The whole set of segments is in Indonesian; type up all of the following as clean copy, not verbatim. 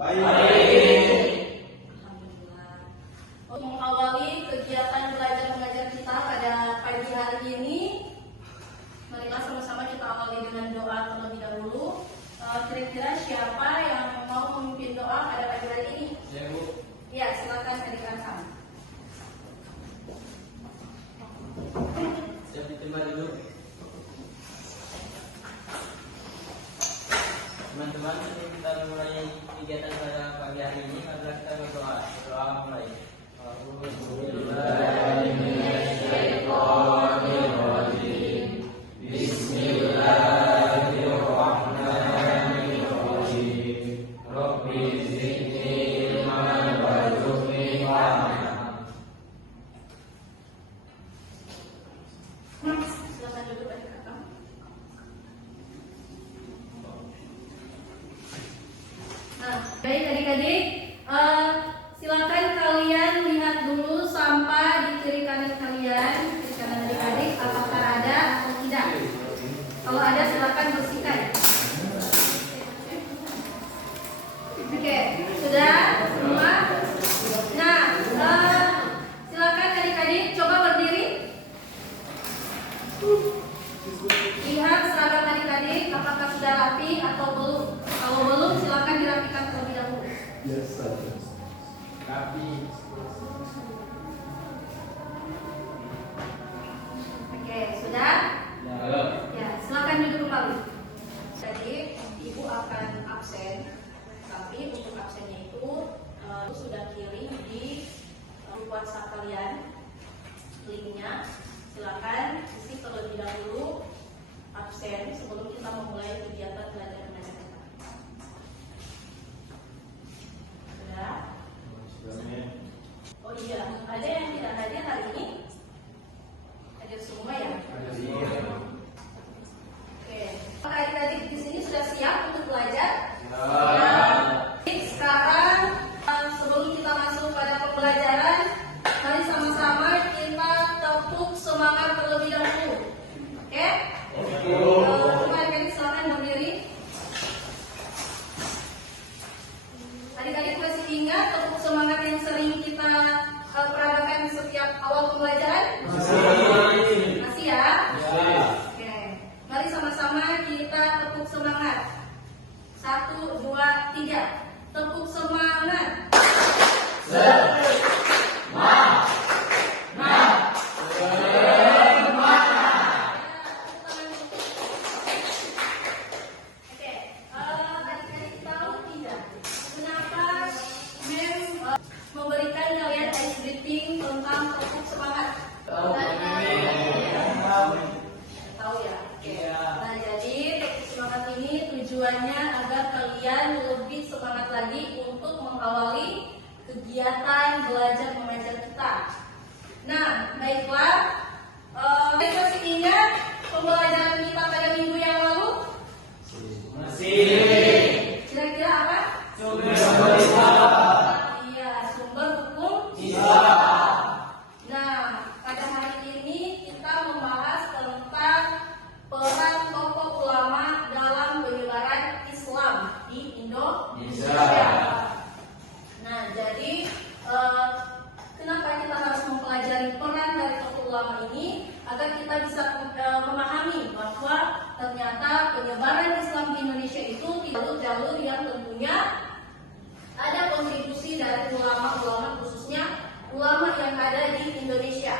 Baik. Alhamdulillah. Untuk mengawali kegiatan belajar mengajar kita pada pagi hari ini, marilah sama-sama kita awali dengan doa terlebih dahulu. Kira-kira siapa yang mau memimpin doa pada pagi hari ini? Ya, Bu. Ya, silakan adik Ansam. Siap diterima dulu. Teman-teman, sebelum kita mulai kegiatan pada pagi hari ini, marilah kita berdoa. Doa mulai. Bismillahirrahmanirrahim. Rabbi zidni ilman warzuqni fahma. Silakan duduk adik kakak. Nah, baik adik-adik, silakan kalian lihat dulu sampah di kiri kanan kalian, kiri kanan adik-adik, apakah ada atau tidak. Kalau ada silakan bersihkan. Oke, sudah semua. Nah, silakan adik-adik coba berdiri. Lihat seragam adik-adik apakah sudah rapi atau belum. Kalau belum silakan dirapikan terlebih dahulu. Rapi. Oke, sudah? Ya. Ya, silakan duduk kembali. Jadi ibu akan absen, tapi untuk absennya itu sudah kirim di grup WhatsApp kalian linknya. Silakan isi terlebih dahulu absen sebelum kita memulai kegiatan belajar mengajar kita. Sudah? Oh iya, ada yang tidak hadir hari ini? Hadir semua ya? Oke, adik-adik di sini sudah siap untuk belajar? Sekarang sebelum kita masuk pada pembelajaran, mari sama-sama kita tepuk semangat terlebih dahulu. Oke? Coba adik-adik silakan berdiri. Adik-adik masih ingat tepuk semangat yang sering kita peragakan di setiap awal pembelajaran? Masih ya? Oke. Mari sama-sama kita tepuk semangat. 1, 2, 3. Tepuk semangat. Oke, adik-adik tahu tidak kenapa Mem memberikan kalian ice breathing tentang tepuk semangat? Tahu ya? Oke. Nah, jadi tepuk semangat ini tujuannya agar kalian lebih semangat lagi untuk mengawali kegiatan belajar mengajar kita. Nah, baiklah. Kalian masih ingat pembelajaran kita pada minggu yang lalu? Masih. Kira-kira apa? Sumber Islam. Iya, sumber hukum Islam. Nah, pada hari ini kita membahas tentang peran tokoh ulama dalam penyebaran Islam di Indonesia. Nah, jadi kenapa kita harus mempelajari peran dari tokoh ulama ini agar kita bisa memahami bahwa ternyata penyebaran Islam di Indonesia itu jalur-jalur yang tentunya ada kontribusi dari ulama-ulama, khususnya ulama yang ada di Indonesia.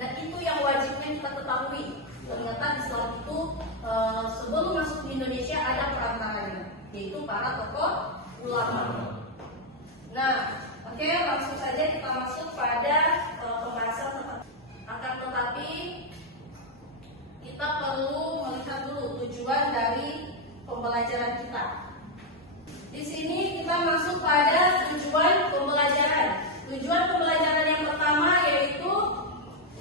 Nah, itu yang wajibnya kita ketahui. Ternyata Islam itu sebelum masuk di Indonesia ada perantaranya, yaitu para tokoh ulama. Nah, oke, langsung saja kita masuk pada pembahasan. Akan tetapi kita perlu melihat dulu tujuan dari pembelajaran kita. Di sini kita masuk pada tujuan pembelajaran. Tujuan pembelajaran yang pertama yaitu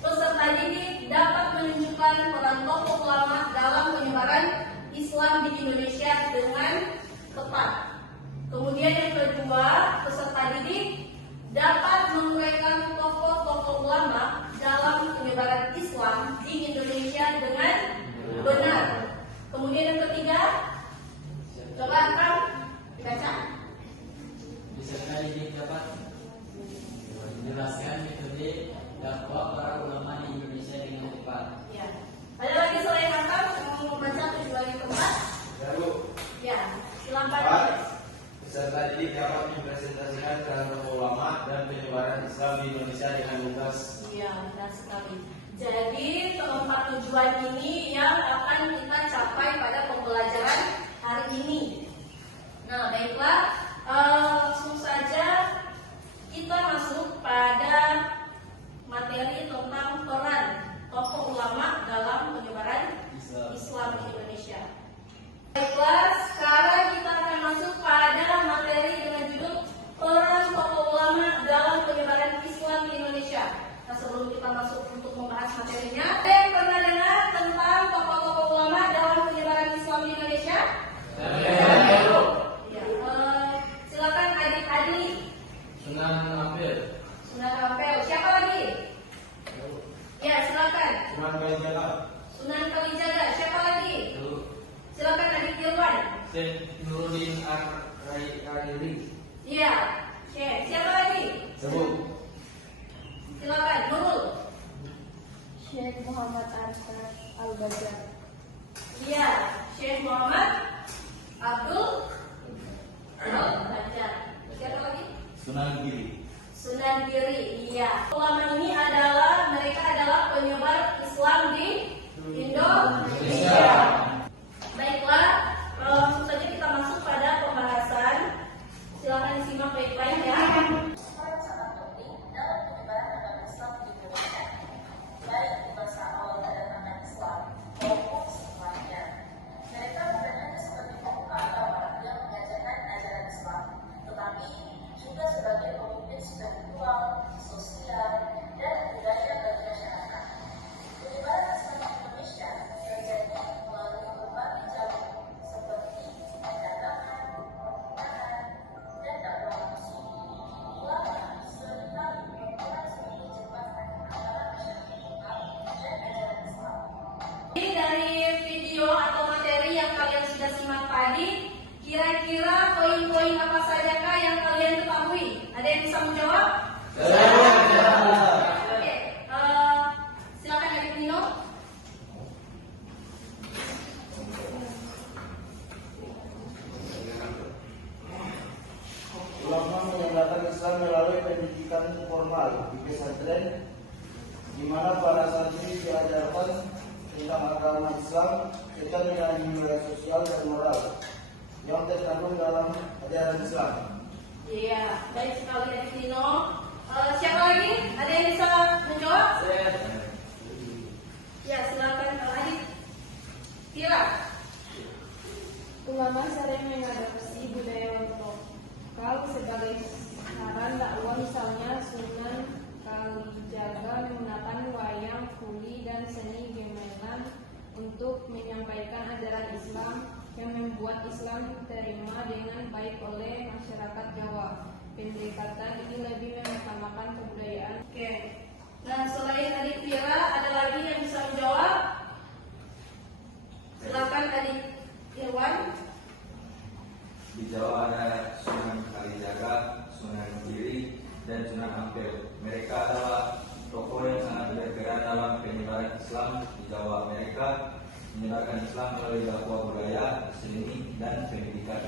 peserta didik dapat menunjukkan peran tokoh ulama dalam penyebaran Islam di Indonesia dengan tepat. Kemudian yang kedua, peserta didik dapat menguraikan tokoh-tokoh ulama dalam penyebaran Islam di Indonesia dengan benar. Kemudian yang ketiga, coba Kang dibaca. Peserta didik dapat mempresentasikan peran tokoh ulama dan penyebaran Islam di Indonesia dengan lugas. Iya, benar sekali. Jadi keempat tujuan ini yang akan kita capai pada pembelajaran hari ini. Nah, baiklah, langsung saja kita masuk pada materi tentang peran tokoh ulama dalam penyebaran Islam di Indonesia. Baiklah, sekarang kita akan masuk pada materi dengan judul peran tokoh ulama dalam penyebaran Islam di Indonesia. Nah, sebelum kita masuk untuk membahas materinya, ada yang pernah dengar tentang tokoh-tokoh ulama dalam penyebaran Islam di Indonesia? Ya, silakan adik-adik. Sunan Ampel. Sunan Ampel. Siapa lagi? Ya, silakan. Sunan Kalijaga. Sunan Kalijaga. Siapa lagi? Silakan adik Irwan. Syekh Nuruddin Ar-Rairi. Iya. Siapa lagi? Sebut. Silakan Nurul. Syekh Muhammad Arsyad Al-Badar. Iya, Syekh Muhammad Abdul Badar. Siapa lagi? Sunan Giri. Sunan Giri. Iya. Ulama ini mereka adalah penyebar Islam di Indonesia. Baiklah, langsung saja kita masuk pada pembahasan. Silakan disimak baik-baik ya. Peran sangat penting dalam penyebaran agama Islam di Indonesia, baik di masa awal kedatangan Islam maupun setelahnya. Mereka bukan hanya sebagai pemuka agama yang mengajarkan ajaran Islam, tetapi juga sebagai pemimpin spiritual, sosial, dan budaya bagi masyarakat. Penyebaran Islam di Indonesia terjadi melalui berbagai jalur seperti perdagangan, pembinaan, dan dakwah misi. Ulama seringkali berperan sebagai jembatan antara masyarakat lokal dan ajaran Islam. Jadi dari video atau materi yang kalian sudah simak tadi, kira-kira poin-poin apa sajakah yang kalian ketahui? Ada yang bisa menjawab? Oke, silakan adik Nino. Ulama menyebarkan Islam melalui pendidikan formal di pesantren, di mana para santri diajarkan tentang agama Islam serta nilai-nilai sosial dan moral yang terkandung dalam ajaran Islam. Iya, baik sekali adik Nino. Siapa lagi? Ada yang bisa menjawab? Ya, silakan adik Tira. Ulama sering mengadopsi budaya lokal sebagai saran dakwah, misalnya Sunan Kalijaga menggunakan wayang kulit dan seni gamelan untuk menyampaikan ajaran Islam yang membuat Islam diterima dengan baik oleh masyarakat Jawa. Pendekatan ini lebih mengutamakan kebudayaan. Oke. Nah, selain adik Tira, ada lagi yang bisa menjawab? Silakan adik Irwan. Di Jawa ada Sunan Kalijaga, Sunan Giri, dan Sunan Ampel. Mereka adalah tokoh yang sangat berperan dalam penyebaran Islam di Jawa. Mereka menyebarkan Islam melalui dakwah budaya, seni, dan pendidikan.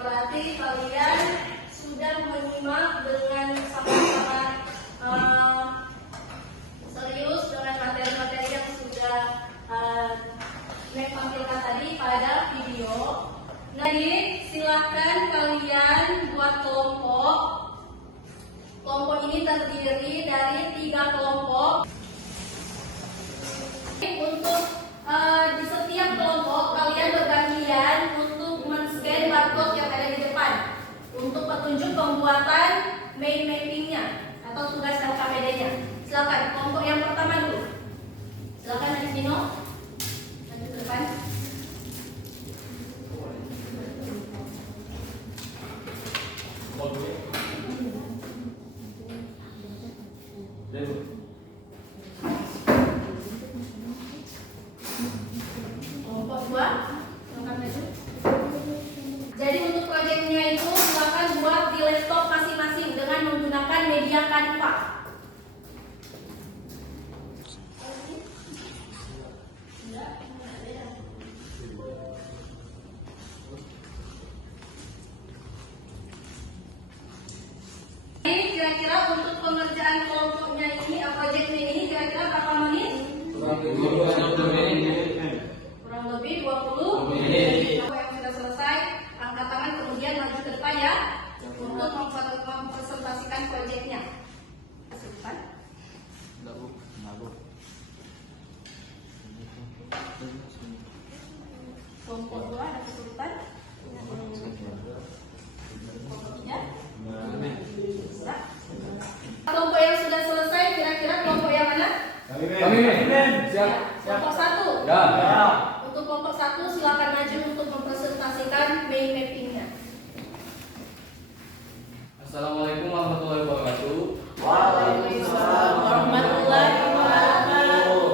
Berarti kalian sudah menyimak dengan sangat-sangat serius dengan materi-materi yang sudah tampilkan tadi pada video. Jadi silakan kalian buat kelompok. Kelompok ini terdiri dari 3 kelompok. Untuk di setiap kelompok kalian bergantian untuk men-scan barcode yang ada di depan untuk petunjuk pembuatan main mappingnya atau tugas LKPD-nya. Silakan kelompok yang pertama dulu. Silakan Adik Dino maju ke depan. Kelompok 2, silakan maju. Jadi untuk proyeknya itu silakan buat di laptop masing-masing dengan menggunakan media Canva. pengerjaan kelompoknya ini, proyeknya ini kira-kira berapa menit? Kurang lebih 20 menit. Kalau yang sudah selesai, angkat tangan kemudian maju ke depan ya, untuk mempresentasikan proyeknya. Kelompok 2 ada kesulitan? Kelompok 3? Bisa. Kelompok yang sudah selesai kira-kira kelompok yang mana? Siap. Kelompok 1. Ya. Untuk kelompok 1 silakan maju untuk mempresentasikan main mappingnya. Assalamualaikum warahmatullahi wabarakatuh. Waalaikumsalam warahmatullahi wabarakatuh.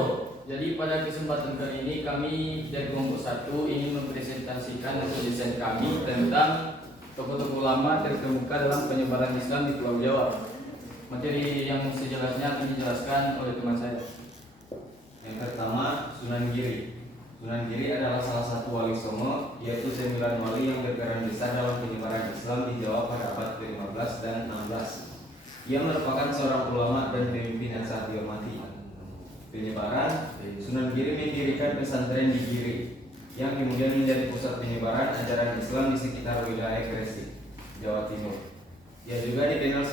Jadi pada kesempatan kali ini kami dari kelompok 1 ingin mempresentasikan hasil desain kami tentang tokoh-tokoh ulama terkemuka dalam penyebaran Islam di Pulau Jawa. Materi yang sejelasnya akan dijelaskan oleh teman saya. Yang pertama, Sunan Giri. Sunan Giri adalah salah satu wali songo, yaitu 9 wali yang berperan besar dalam penyebaran Islam di Jawa pada abad ke-15 dan 16. Ia merupakan seorang ulama dan pemimpin yang sangat dihormati. Penyebaran, Sunan Giri mendirikan pesantren di Giri, yang kemudian menjadi pusat penyebaran ajaran Islam di sekitar wilayah Gresik, Jawa Timur. Ia juga dikenal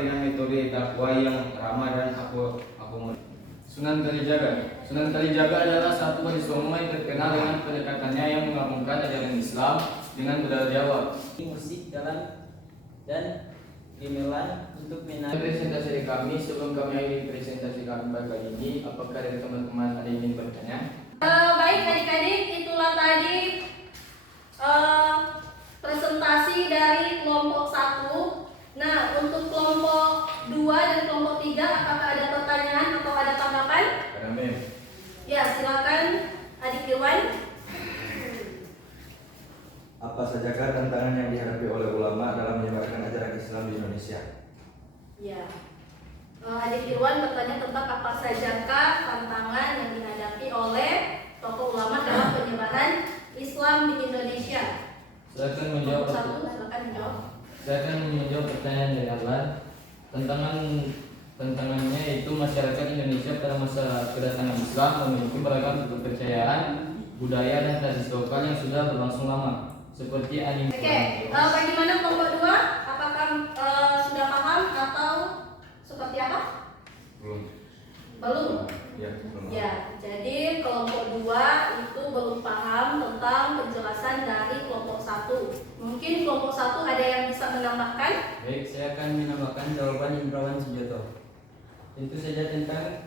dengan metode dakwah yang ramah dan akomodatif. Sunan Kalijaga. Sunan Kalijaga adalah satu wali songo yang terkenal dengan pendekatannya yang menggabungkan ajaran Islam dengan budaya Jawa. Musik dalam dan gamelan untuk menari. Presentasi dari kami, sebelum kami akhiri presentasi kami kali ini, apakah dari teman-teman ada yang ingin bertanya? Baik adik-adik, itulah tadi presentasi dari kelompok 1. Nah, untuk kelompok 2 dan kelompok 3, apakah ada pertanyaan atau ada tanggapan? Ya, silakan Adik Irwan. Apa sajakah tantangan yang dihadapi oleh ulama dalam menyebarkan ajaran Islam di Indonesia? Ya, Adik Irwan bertanya tentang apa sajakah tantangan yang dihadapi oleh tokoh ulama dalam penyebaran Islam di Indonesia. Silakan menjawab. Kelompok 1, silakan menjawab. Saya akan menjawab pertanyaan dari Alan. Tantangannya itu masyarakat Indonesia pada masa kedatangan Islam memiliki beragam kepercayaan, budaya dan tradisi lokal yang sudah berlangsung lama, seperti anime. Oke, bagaimana kelompok 2? Apakah sudah paham atau seperti apa? Belum. Ya, jadi kelompok 2 itu belum paham tentang penjelasan dari kelompok 1. Mungkin kelompok 1 ada yang bisa menambahkan? Baik, saya akan menambahkan jawaban Indrawan Sujoto. Tentu saja tentang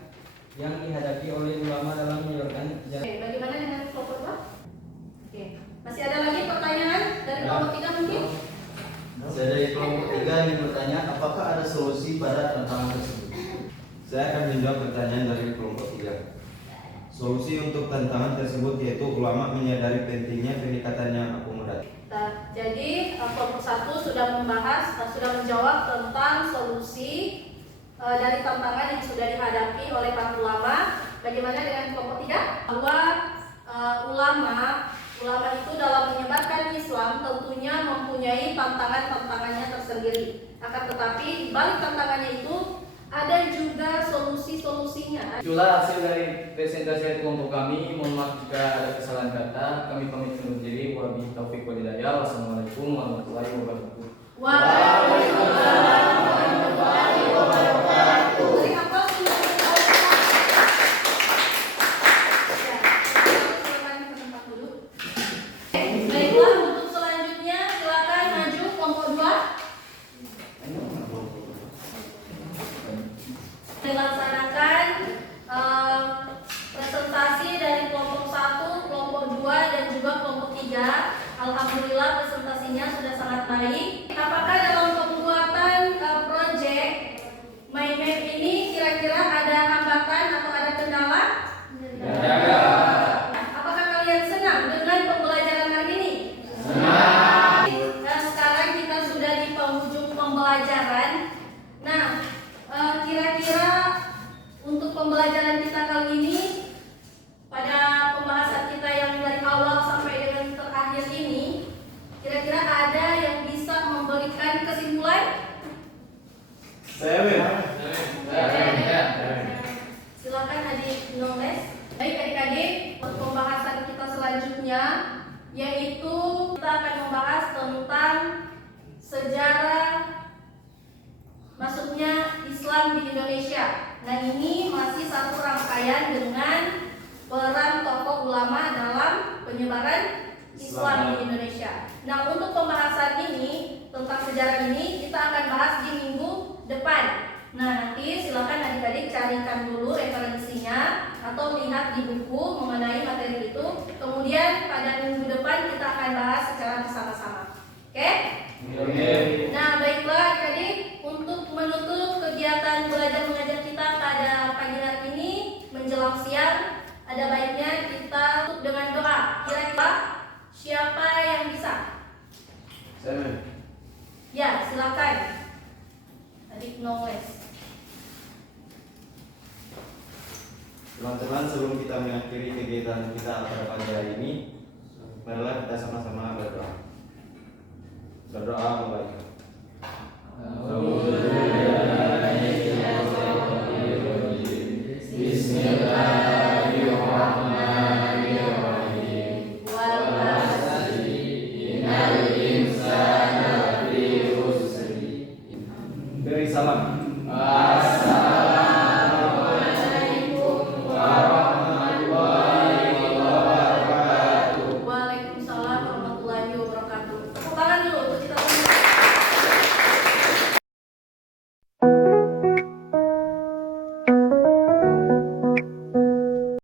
yang dihadapi oleh ulama dalam menyebarkan ajaran. Oke, bagaimana dengan kelompok 2? Oke, masih ada lagi pertanyaan dari kelompok 3 mungkin? Saya dari kelompok 3 ingin bertanya, apakah ada solusi pada tantangan tersebut? Saya akan menjawab pertanyaan dari kelompok 3. Solusi untuk tantangan tersebut yaitu ulama menyadari pentingnya pendekatan yang akomodatif. Nah, jadi kelompok 1 sudah membahas, sudah menjawab tentang solusi dari tantangan yang sudah dihadapi oleh para ulama. Bagaimana dengan kelompok 3? Bahwa ulama itu dalam menyebarkan Islam tentunya mempunyai tantangannya tersendiri. Akan tetapi di balik tantangannya itu ada juga solusi-solusinya. Itulah hasil dari presentasi kelompok kami. Mohon maaf jika ada kesalahan kata. Kami pamit undur diri. Wabillahi taufiq wal hidayah. Wassalamualaikum warahmatullahi wabarakatuh. Waalaikumsalam warahmatullahi wabarakatuh. Beri aplaus untuk ya, silakan ke tempat dulu. Baiklah, untuk selanjutnya silakan maju kelompok 2. Dilaksanakan presentasi dari kelompok 1, kelompok 2 dan juga kelompok 3. Alhamdulillah presentasinya sudah sangat baik. Apakah dalam kelompok 2 sejarah masuknya Islam di Indonesia. Nah, ini masih satu rangkaian dengan peran tokoh ulama dalam penyebaran Islam di Indonesia. Nah, untuk pembahasan ini tentang sejarah ini kita akan bahas di minggu depan. Nah, nanti silakan adik-adik carikan dulu referensinya atau lihat di buku mengenai materi itu. Kemudian pada minggu depan kita akan bahas secara bersama-sama. Oke? Nah, baiklah adik-adik, untuk menutup kegiatan belajar mengajar kita pada pagi hari ini menjelang siang, ada baiknya kita tutup dengan doa. Kira-kira siapa yang bisa? Saya. Ya, silakan. Adik Noles. Teman-teman, sebelum kita mengakhiri kegiatan kita pada pagi hari ini, marilah kita sama-sama berdoa. Berdoa mulai. Bismillahirrahmanirrahim. Wal asri innal insana lafi khusr. Beri salam. Assalamualaikum